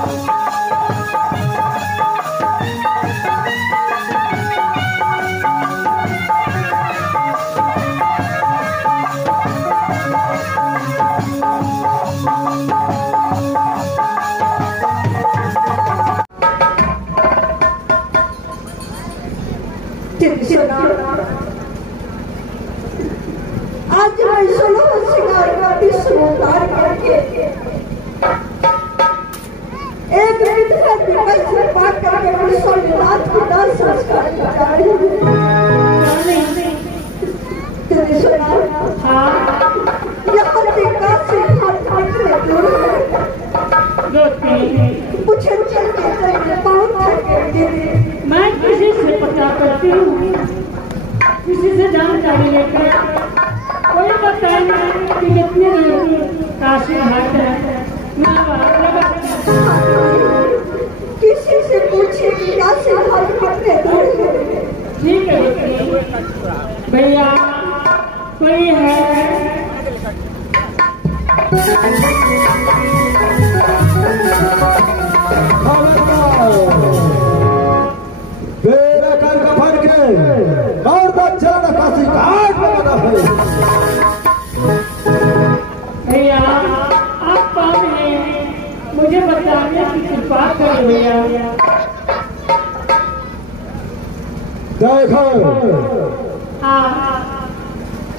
आज मैं सुनो सिंगार का विश्व उतार करके एक मित्र दिवस से पार करके विश्वनाथ की दास संस्कार कर रही हूँ। यहाँ से काशी घाट कितने दूर है? मुझे चलते चलते बहुत थके दीदी। मैं किसी से पता करती हूँ, किसी से जानकारी लेकर कोई बताए कि कितनी दूर काशी घाट है। किसी से पूछे कि काशी घाट कितने दूर है? ठीक है भैया, कोई है? मेरा कर कफन के और चरण काशी घाट में बना है। भैया आप कौन हैं? मुझे बताने की कृपा करो भैया। देखो हाँ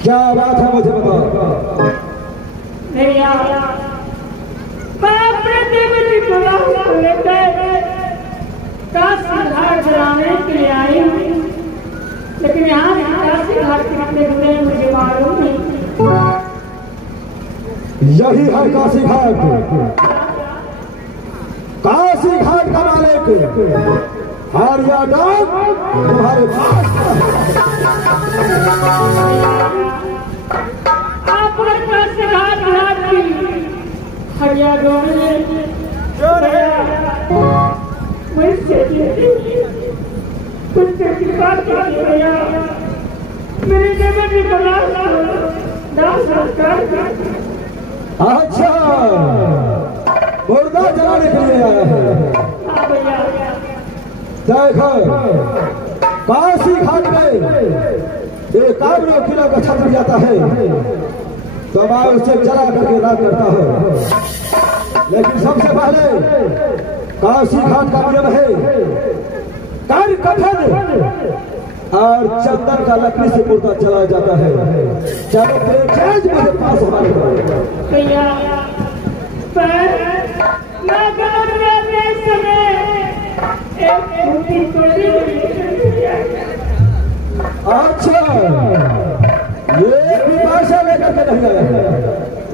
क्या बात है, मुझे बताओ। भैया मैं अपने देवी को लेकर काशी घाट चलाने के लिए आई हूँ, लेकिन यहाँ काशी घाट कितने दूर है मुझे मालूम नहीं। यही है काशी घाट। काशी घाट का मालिक हारिया डाक तुम्हारे पास आप काशी घाट की हरिया डोले मुझसे कुछ कृपा कीजिए भैया। मेरे देवी को दास संस्कार। अच्छा, मुर्दा जलाने के लिए आया है। देखो काशी घाट में एक काबरे किला का छत्र जाता है तो मैं उसे जला करके रात करता हूँ। लेकिन सबसे पहले काशी घाट का नियम है कर कफन और चंदन का लकड़ी से मुर्दा चला जाता है। चलो तेज मेरे पास हमारे भैया अच्छा, ये भी भाषा लेकर के नहीं आया है?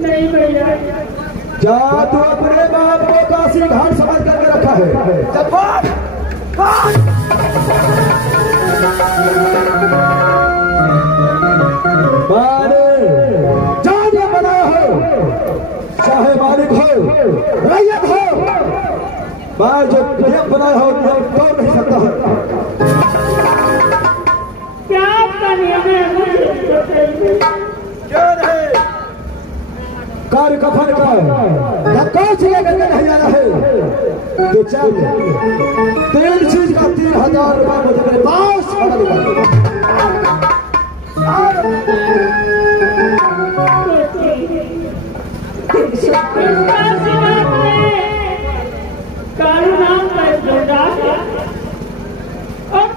नहीं भैया। क्या तू अपने बाप को काशी घाट समझ करके रखा है? जाने बना हो, चाहे मालिक हो रैयत हो, मैं जो नियम बनाया हो नियम तोड़ नहीं सकता है। क्या आपका नियम है? क्यों नहीं? कार्य कफन का कौन से लेकर के नहीं आना है? तो चल 3 चीज का 3000 रुपया मुझे मेरे पास और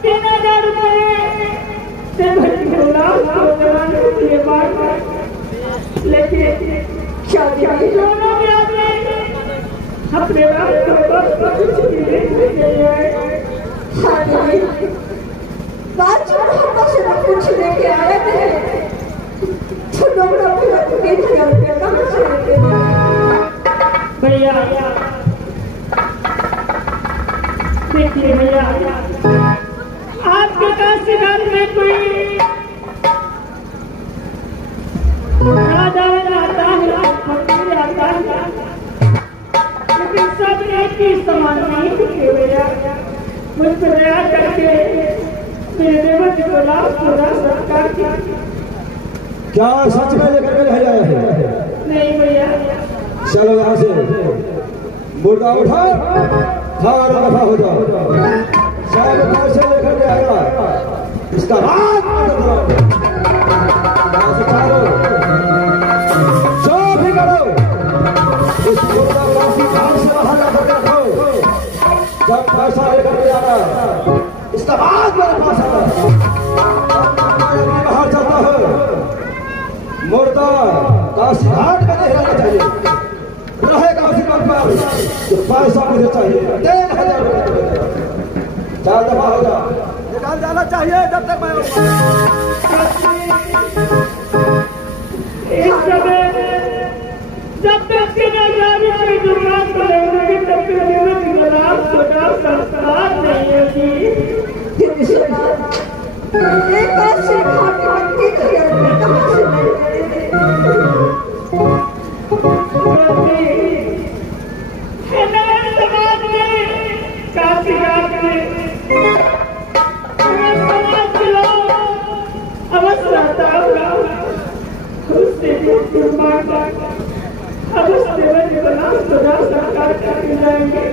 3000 रुपये से लेकिन क्या दोनों में आपने अपने कुछ लेके आए थे तो भैया। देखिए भैया, आपके काशी घाट में कोई राजा आता है, फकीर आता है, लेकिन सब एक ही समान नहीं दिखे भैया। मुझ पर दया करके मेरे देवता को लाभ पूरा सरकार की। क्या सच में लेकर के नहीं आया है? नहीं भैया। चलो यहाँ से मुर्दा उठा, थार दफा हो जाओ। सब पैसे लेकर के आएगा, इसका हाथ जो भी करो, इस मुर्दा काशी घाट से बाहर जाकर रखो। जब पैसा लेकर के आना, इसका हाथ मेरे पास आता, बाहर जाता है। मुर्दा काशी घाट में नहीं रहना चाहिए, रहेगा उसी वक्त पर। तो पैसा मुझे चाहिए 10,000 रुपये। 4 दफा हो जा, निकाल जाना चाहिए जब तक मैं इस समय जब तक के नजारे की दुकान करेंगे तब तक गुलाब सोना संस्कार नहीं होगी। एक काशी घाट की खरीद कहाँ से समाज में काशी घाट में समाज के लोग अवश्य रहता होगा, उससे अवश्य गुलाब सोना संस्कार करके जाएंगे।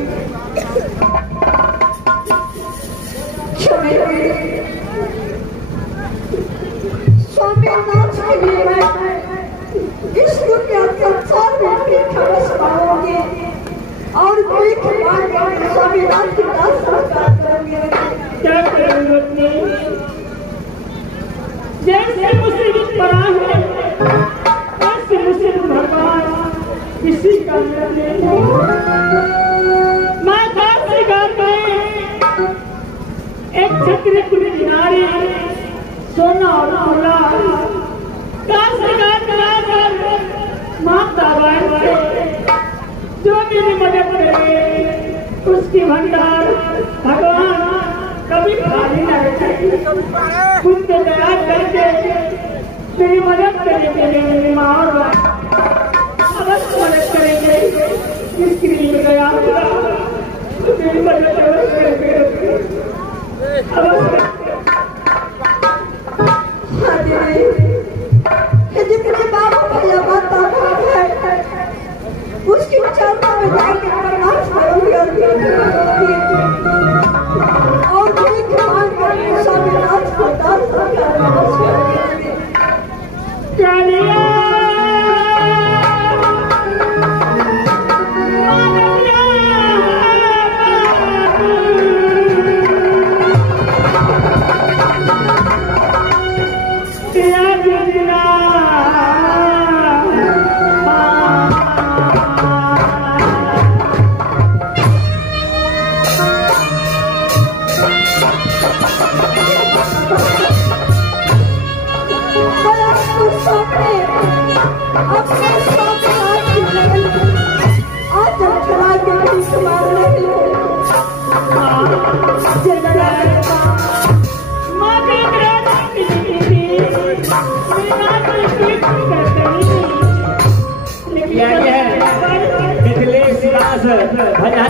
स्वामीनाथ के लिए मैं इस दुनिया संसार में भीख पाऊंगी और भीख मांगकर स्वामीनाथ के दास संस्कार करूंगी। क्या करेंगे? जैसे मुसीबत पड़ा है वैसे मुसीबत भगवान किसी का नहीं। माँ काशी घाट में एक छतरी कुली किनारे सोना और फूला काशी घाट लाकर माता बहन से जो मेरी मदद करे उसकी भंडार भगवान कभी खाली न रखेगी। खुद से दया करके मेरी मदद करेंगे, मेरी माँ और अवश्य मदद करेंगे। जिसके लिए गया होगा मेरी मदद करेंगे अवश्य। जितने बाबू भैया माता है उसकी चरणों में जाके प्रणाम करूंगी और भीख मांगकर स्वामीनाथ को दास संस्कार करूंगी।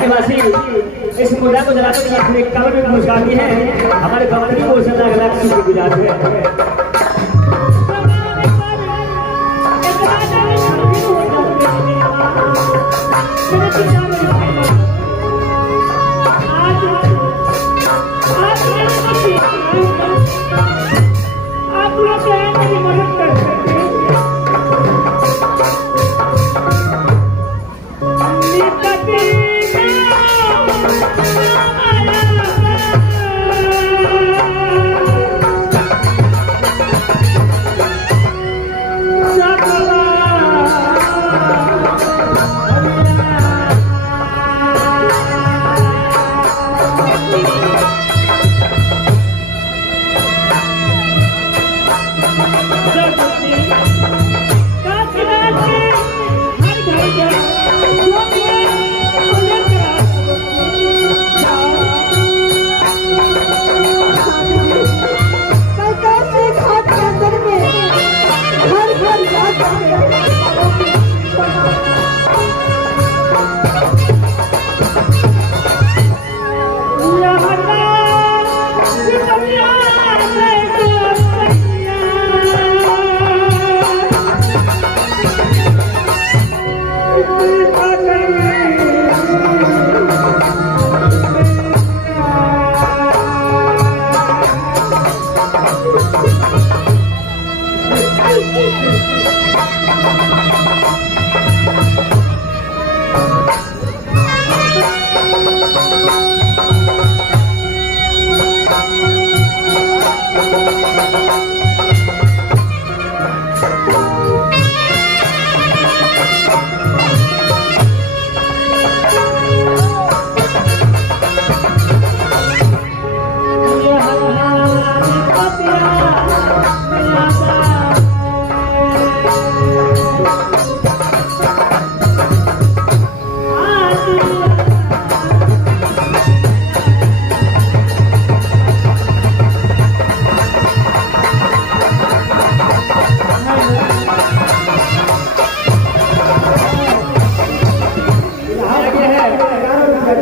निवासी इस मुद्दा को जलाकर अपने कमर में मुस्काती है। हमारे कमर की ओर से लाख शुक्र गुजार है। आप लोग मेरी मदद कर सकते हैं।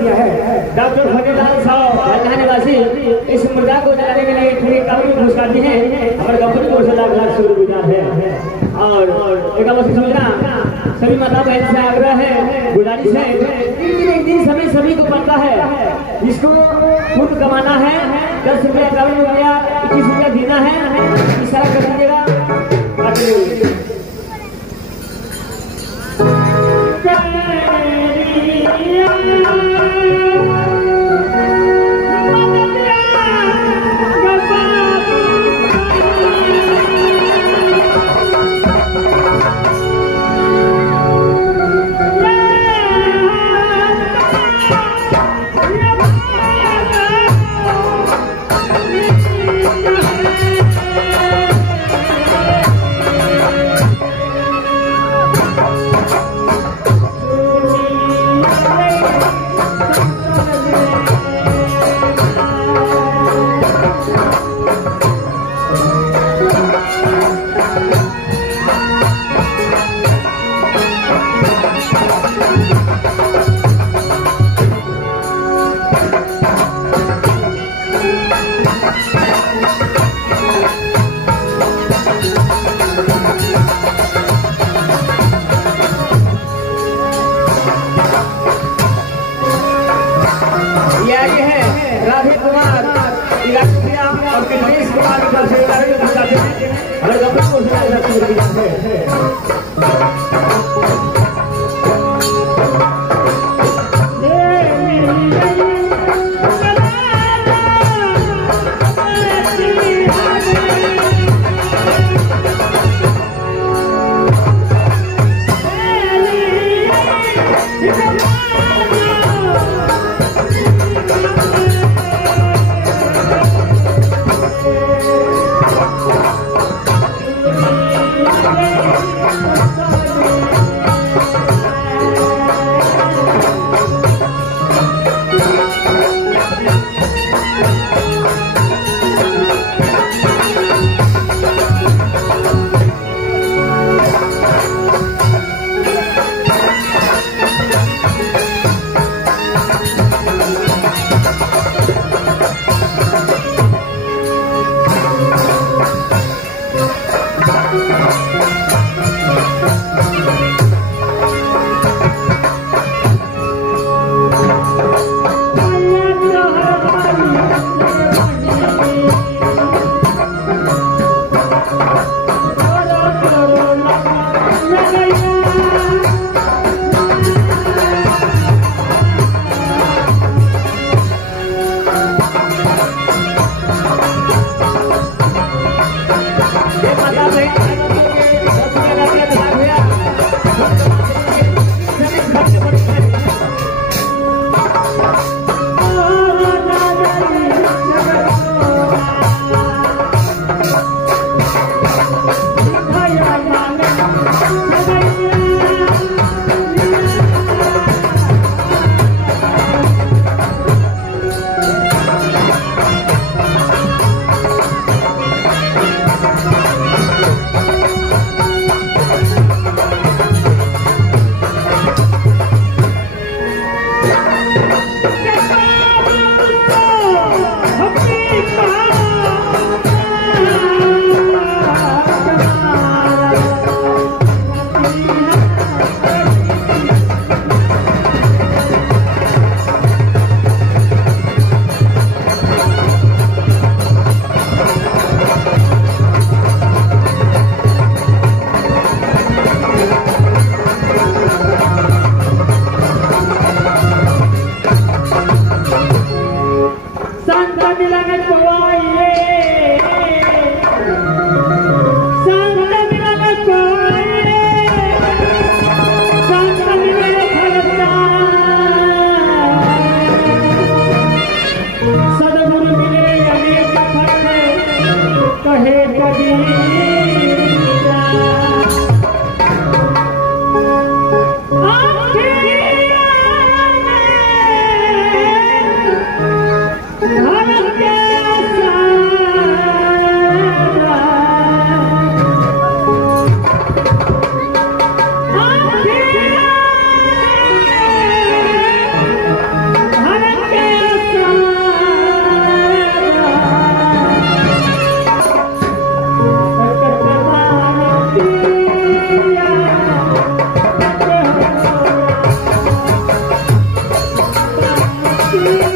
दिया है। डॉक्टर फतेहलाल साहब राजधानी निवासी इस मुर्दा को जलाने के लिए थोड़ी काफी पुरस्कार दी है और कंपनी को 1,00,000 शुक्रगुजार है। और एक अवश्य समझना सभी माता बहन से आग्रह है, गुजारिश है, एक दिन समय सभी को पड़ता है, जिसको खुद कमाना है 10 रुपया 51 रुपया 21 रुपया देना है, इशारा कर दीजिएगा। राधे कुमार और कृष्णेश कुमार की तरफ से हर गंभीर को जी